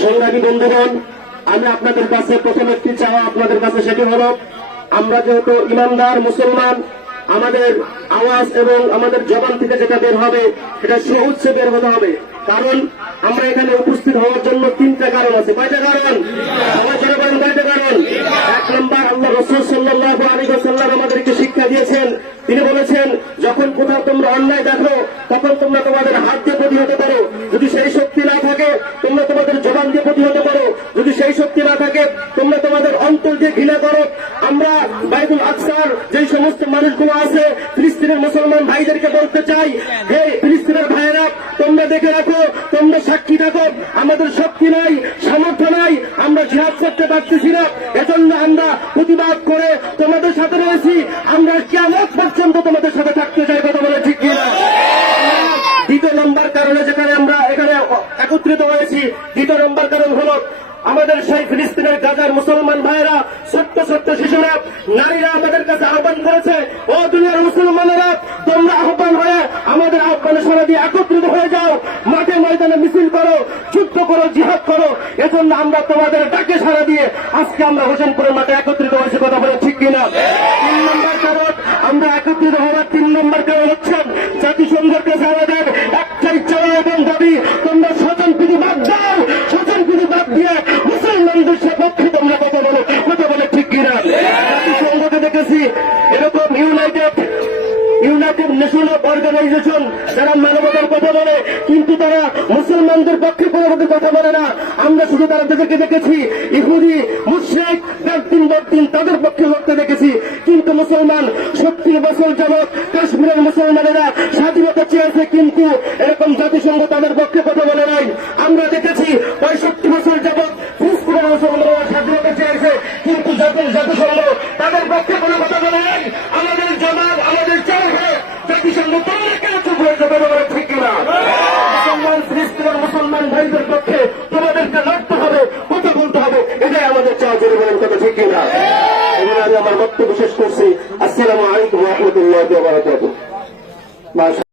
সংগ্রামী বন্ধুগণ, আমি আপনাদের কাছে প্রথম একটি চাওয়া আপনাদের কাছে, সেটি হল আমরা যেহেতু ইমানদার মুসলমান, আমাদের আওয়াজ এবং আমাদের জবান থেকে যেটা বের হবে এটা সুউচ্চে বের হতে হবে। কারণ আমরা এখানে উপস্থিত হওয়ার জন্য তিনটা কারণ আছে। কয়টা কারণ? আমার যারা বলেন কয়টা কারণ? এক নম্বর, আল্লাহ রাসূল সাল্লাল্লাহু আলাইহি ওয়াসাল্লাম আমাদেরকে শিক্ষা দিয়েছেন। তিনি বলেছেন, যখন কোথাও তোমরা অন্যায় দেখো তখন তোমরা তোমাদের হাত দিয়ে প্রতিহত করো। যদি সেই শক্তি না থাকে তোমরা তোমাদের জবান দিয়ে প্রতিহত করো। যদি সেই শক্তি না থাকে তোমরা তোমাদের অন্তর দিয়ে ঘৃণা করো। আমরা বাইতুল আকসার যে সমস্ত মানুষগুলো আছে ফিলিস্তিনের মুসলমান ভাইদেরকে বলতে চাই, হে ফিলিস্তিনের ভাইয়েরা, তোমরা দেখে রাখো, তোমরা সাক্ষী থাকো, আমাদের শক্তি নাই, সামর্থ্য নাই, আমরা জিহাদ করতে পারতেছি না। এজন্য আমরা প্রতিবাদ করে তোমাদের সাথে রয়েছি। আমরা কিয়ামত পর্যন্ত তোমাদের সাথে থাকতে চাই। কথা বলে ঠিক কিনা? দ্বিতীয় নম্বর কারণে যেখানে আমরা এখানে একত্রিত হয়েছি, দ্বিতীয় নম্বর কারণ হল আমাদের সেই ফিলিস্তিনের গাজার মুসলমান ভাইয়েরা, ছোট্ট ছোট্ট শিশুরা, নারীরা আমাদের কাছে আহ্বান করেছে, ও দুনিয়ার মুসলমানেরা, তোমরা আহ্বান হয়ে আমাদের আহ্বানে সাড়া দিয়ে একত্রিত হয়ে যাও, মাঠে ময়দানে মিছিল করো, যুদ্ধ করো, জিহাদ করো। এজন্য আমরা তোমাদের ডাকে সাড়া দিয়ে আজকে আমরা হোসেনপুরের মাঠে একত্রিত হয়েছি। কথা বলে ঠিক কিনা? তিন নম্বর কারণ আমরা একত্রিত হওয়ার তিন নম্বর কারণ হচ্ছেন জাতিসংঘের কাছে আমাদের একটাই চাওয়া এবং দাবি, তোমরা স্বজনপ্রীতি বাদ দাও, স্বজনপ্রীতি বাদ দিয়ে মুসলমানদের পক্ষে তোমরা কথা বলে ঠিক কিনা? জাতিসংঘকে দেখেছি এরকম ইউনাইটেড নেশন অর্গানাইজেশন যারা মানবতার কথা বলে, কিন্তু তারা মুসলমানদের পক্ষে কোনো কথা বলে না। আমরা শুধু তাদেরকে দেখেছি ইহুদি, মুশরিক, দিন তাদের পক্ষে লড়তে দেখেছি। কিন্তু মুসলমান 70 বছর যাবৎ কাশ্মীরের মুসলমানেরা স্বাধীনতা চেয়েছে, কিন্তু এরকম জাতিসংঘ তাদের পক্ষে কথা বলে নাই। আমরা দেখেছি 65 বছর যাবৎ ফিলিস্তিনের মুসলমানেরা স্বাধীনতা চেয়েছে, কিন্তু জাতিসংঘ তাদের পক্ষে কোনো কথা বলে নাই। আমাদের জবাব, আমাদের চাওয়া জাতিসংঘ তোমরা কেন চুপ হয়ে যাবে? বলে ঠিক কিনা? মুসলমান ফিলিস্তিনের মুসলমান ভাইদের পক্ষে তোমাদেরকে লড়তে হবে, কথা বলতে হবে, এটাই আমাদের চাওয়া। জোরে বলেন কথা ঠিক কিনা? এবার আমি আমার বক্তব্য শেষ করছি। আসসালামু আলাইকুম ওয়া রাহমাতুল্লাহি ওয়া বারাকাতুহু।